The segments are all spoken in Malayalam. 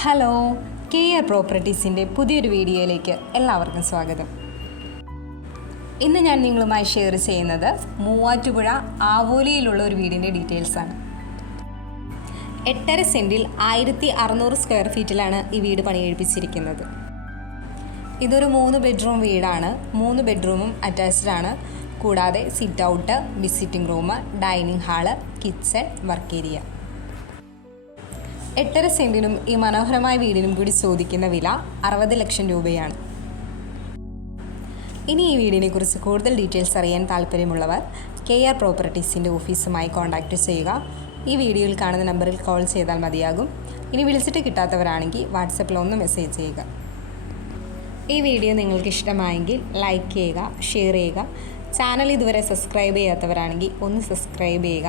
ഹലോ കെ ആർ പ്രോപ്പർട്ടീസിന്റെ പുതിയൊരു വീഡിയോയിലേക്ക് എല്ലാവർക്കും സ്വാഗതം. ഇന്ന് ഞാൻ നിങ്ങളുമായി ഷെയർ ചെയ്യുന്നത് മൂവാറ്റുപുഴ ആവോലിയിലുള്ള ഒരു വീടിന്റെ ഡീറ്റെയിൽസാണ് എട്ടര സെന്റിൽ ആയിരത്തി അറുന്നൂറ് സ്ക്വയർ ഫീറ്റിലാണ് ഈ വീട് പണിയെഴുപ്പിച്ചിരിക്കുന്നത് ഇതൊരു മൂന്ന് ബെഡ്റൂം വീടാണ്. മൂന്ന് ബെഡ്റൂമും അറ്റാച്ച്ഡ് ആണ്. കൂടാതെ sit out visiting room dining hall kitchen work area എട്ടര സെന്റിനും ഈ മനോഹരമായ വീടിനും കൂടി ചോദിക്കുന്ന വില അറുപത് ലക്ഷം രൂപയാണ്. ഇനി ഈ വീടിനെ കുറിച്ച് കൂടുതൽ ഡീറ്റെയിൽസ് അറിയാൻ താല്പര്യമുള്ളവർ കെ ആർ പ്രോപ്പർട്ടീസിന്റെ ഓഫീസുമായി കോൺടാക്റ്റ് ചെയ്യുക. ഈ വീഡിയോയിൽ കാണുന്ന നമ്പറിൽ കോൾ ചെയ്താൽ മതിയാകും. ഇനി വിളിച്ചിട്ട് കിട്ടാത്തവരാണെങ്കിൽ വാട്സപ്പിൽ ഒന്ന് മെസ്സേജ് ചെയ്യുക. ഈ വീഡിയോ നിങ്ങൾക്ക് ഇഷ്ടമായെങ്കിൽ ലൈക്ക് ചെയ്യുക ഷെയർ ചെയ്യുക. ചാനൽ ഇതുവരെ സബ്സ്ക്രൈബ് ചെയ്യാത്തവരാണെങ്കിൽ ഒന്ന് സബ്സ്ക്രൈബ് ചെയ്യുക.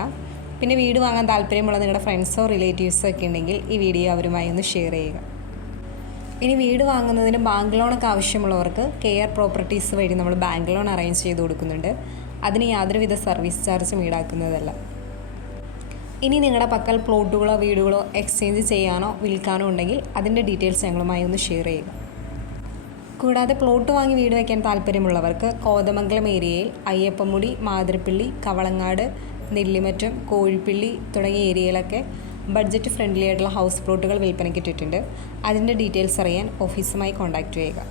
പിന്നെ വീട് വാങ്ങാൻ താല്പര്യമുള്ള നിങ്ങളുടെ ഫ്രണ്ട്സോ റിലേറ്റീവ്സോ ഒക്കെ ഉണ്ടെങ്കിൽ ഈ വീഡിയോ അവരുമായി ഒന്ന് ഷെയർ ചെയ്യുക. ഇനി വീട് വാങ്ങുന്നതിന് ബാങ്ക് ലോണൊക്കെ ആവശ്യമുള്ളവർക്ക് കെയർ പ്രോപ്പർട്ടീസ് വഴി നമ്മൾ ബാങ്ക് ലോൺ അറേഞ്ച് ചെയ്ത് കൊടുക്കുന്നുണ്ട്. അതിന് യാതൊരുവിധ സർവീസ് ചാർജും ഈടാക്കുന്നതല്ല. ഇനി നിങ്ങളുടെ പക്കൽ പ്ലോട്ടുകളോ വീടുകളോ എക്സ്ചേഞ്ച് ചെയ്യാനോ വിൽക്കാനോ ഉണ്ടെങ്കിൽ അതിന്റെ ഡീറ്റെയിൽസ് ഞങ്ങളുമായി ഒന്ന് ഷെയർ ചെയ്യുക. കൂടാതെ പ്ലോട്ട് വാങ്ങി വീട് വയ്ക്കാൻ താല്പര്യമുള്ളവർക്ക് കോതമംഗലം ഏരിയയിൽ അയ്യപ്പമുടി മാതിരപ്പള്ളി കവളങ്ങാട് നെല്ലിമറ്റം കോഴിപ്പിള്ളി തുടങ്ങിയ ഏരിയയിലൊക്കെ ബഡ്ജറ്റ് ഫ്രണ്ട്ലി ആയിട്ടുള്ള ഹൗസ് പ്ലോട്ടുകൾ വിൽപ്പനയ്ക്ക് ഇട്ടിട്ടുണ്ട്. അതിന്റെ ഡീറ്റെയിൽസ് അറിയാൻ ഓഫീസുമായി കോൺടാക്റ്റ് ചെയ്യുക.